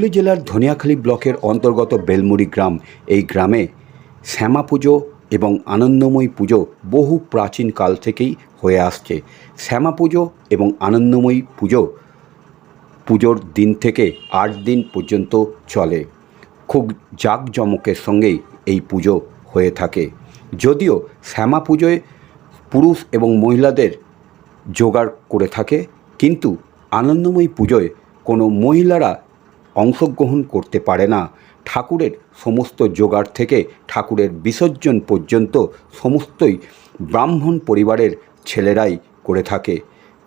হুগলি জেলার ধনিয়াখালী ব্লকের অন্তর্গত বেলমুড়ি গ্রাম, এই গ্রামে শ্যামা পুজো এবং আনন্দময়ী পুজো বহু প্রাচীন কাল থেকেই হয়ে আসছে। শ্যামা পুজো এবং আনন্দময়ী পুজো, পুজোর দিন থেকে আট দিন পর্যন্ত চলে। খুব জাঁকজমকের সঙ্গেই এই পুজো হয়ে থাকে। যদিও শ্যামা পুজোয় পুরুষ এবং মহিলাদের জোগাড় করে থাকে, কিন্তু আনন্দময়ী পুজোয় কোনো মহিলারা অংশগ্রহণ করতে পারে না। ঠাকুরের সমস্ত জোগাড় থেকে ঠাকুরের বিসর্জন পর্যন্ত সমস্তই ব্রাহ্মণ পরিবারের ছেলেরাই করে থাকে।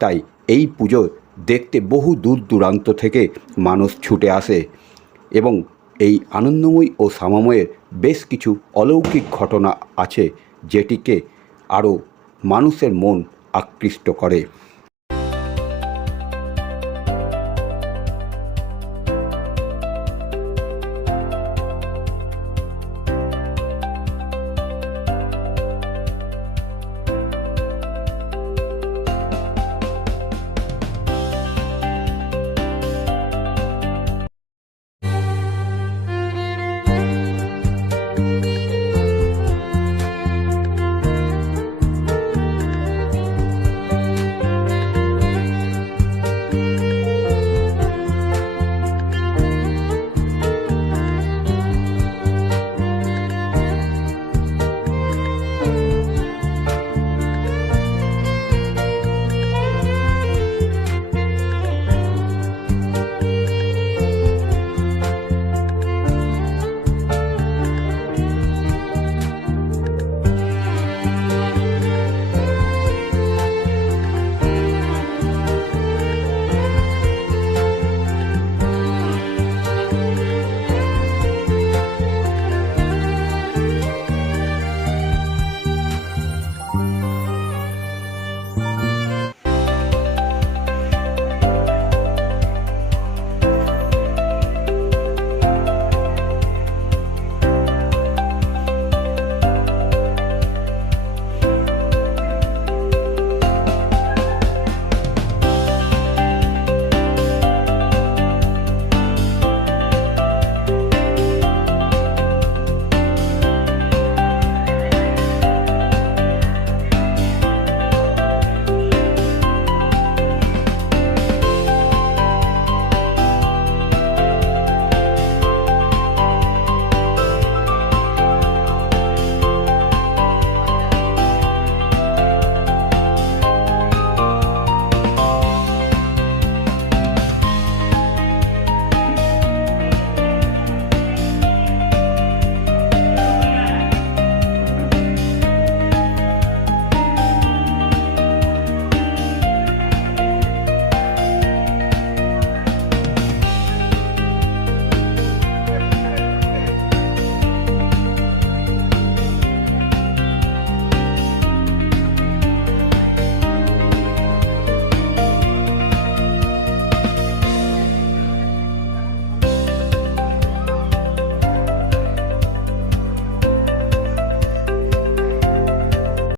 তাই এই পুজো দেখতে বহু দূর দূরান্ত থেকে মানুষ ছুটে আসে এবং এই আনন্দময় ও শ্যামাময়ের বেশ কিছু অলৌকিক ঘটনা আছে যেটিকে আরও মানুষের মন আকৃষ্ট করে।